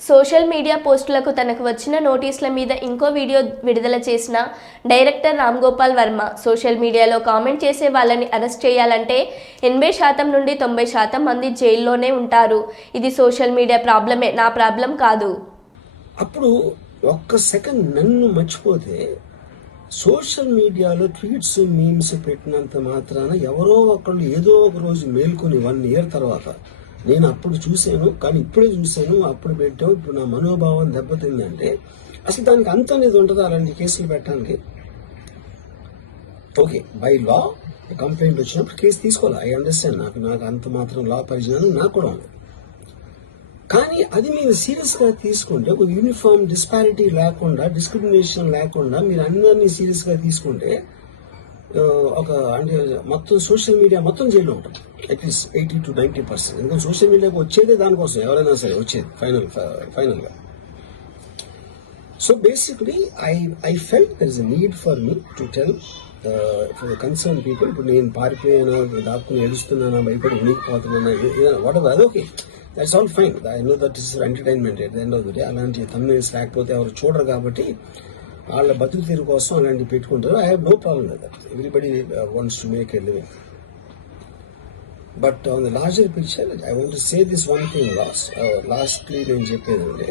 Social media పోస్టులకు తనకు వచ్చిన నోటీసుల మీద ఇంకో వీడియో విడుదల చేసిన డైరెక్టర్ రామ్ గోపాల్ వర్మ సోషల్ మీడియాలో కామెంట్ చేసే వాళ్ళని అరెస్ట్ చేయాలంటే ఎనభై శాతం నుండి తొంభై శాతం మంది జైల్లోనే ఉంటారు. ఇది సోషల్ మీడియా ప్రాబ్లమే నా ప్రాబ్లం కాదు. అప్పుడు ఒక్క సెకండ్ నన్ను మర్చిపోతే సోషల్ మీడియాలో ట్వీట్స్ మీమ్స్ పెట్టినంత మాత్రాన ఎవరో ఒకళ్ళు ఏదో ఒక రోజు మేల్కొని వన్ ఇయర్ తర్వాత నేను అప్పుడు చూశాను కానీ ఇప్పుడే చూశాను అప్పుడు పెట్టాం ఇప్పుడు నా మనోభావం దెబ్బతిందంటే అసలు దానికి అంత అనేది ఉంటుందా? అలాంటి కేసులు పెట్టడానికి. ఓకే బై లా కంప్లైంట్ వచ్చినప్పుడు కేసు తీసుకోవాలి. ఐ అండర్స్టాండ్ నాకు నాకు అంత మాత్రం లా పరిజ్ఞానం నాకు కూడా ఉంది. కానీ అది మీరు సీరియస్గా తీసుకుంటే ఒక యూనిఫామ్ డిస్పారిటీ లేకుండా డిస్క్రిమినేషన్ లేకుండా మీరు అందరినీ సీరియస్గా తీసుకుంటే ఒక అంటే మొత్తం సోషల్ మీడియా మొత్తం జైల్లో ఉంటుంది at least eighty two ninety percent ఎందుకంటే సోషల్ మీడియాకి వచ్చేదే దానికోసం ఎవరైనా సరే వచ్చేది ఫైనల్ ఫైనల్గా so basically I I felt there is a need for me to tell for concern people ఇప్పుడు నేను పారిపోయానా దాక్కుని ఏడుస్తున్నానా భయపడి ఉనికిపోతున్నానా whatever అదొకే that's all fine I know that is entertainment at end of day అలాంటి thumbnails లేకపోతే ఎవరు చూడరు కాబట్టి వాళ్ళ బతుకు తీరు కోసం అలాంటివి పెట్టుకుంటారు. I have no problem with that everybody wants to make a living but on the larger picture I want say this one thing last lastly నేను చెప్పేది అంటే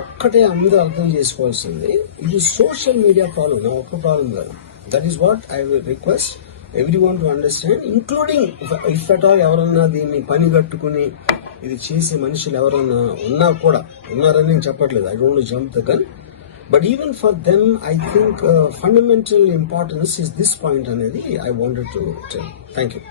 ఒక్కటే అందరూ అర్థం చేసుకోవాల్సింది ఇది సోషల్ మీడియా ప్రాబ్లం నా ఒక్క ప్రాబ్లం కాదు that is what I will request every one to understand including if at all ఎవరన్నా దీన్ని పని కట్టుకుని ఇది చేసే మనుషులు ఎవరన్నా ఉన్నా కూడా ఉన్నారని నేను చెప్పట్లేదు. I don't jump the gun but even for them I think fundamental importance is this point అనేది I wanted to tell thank you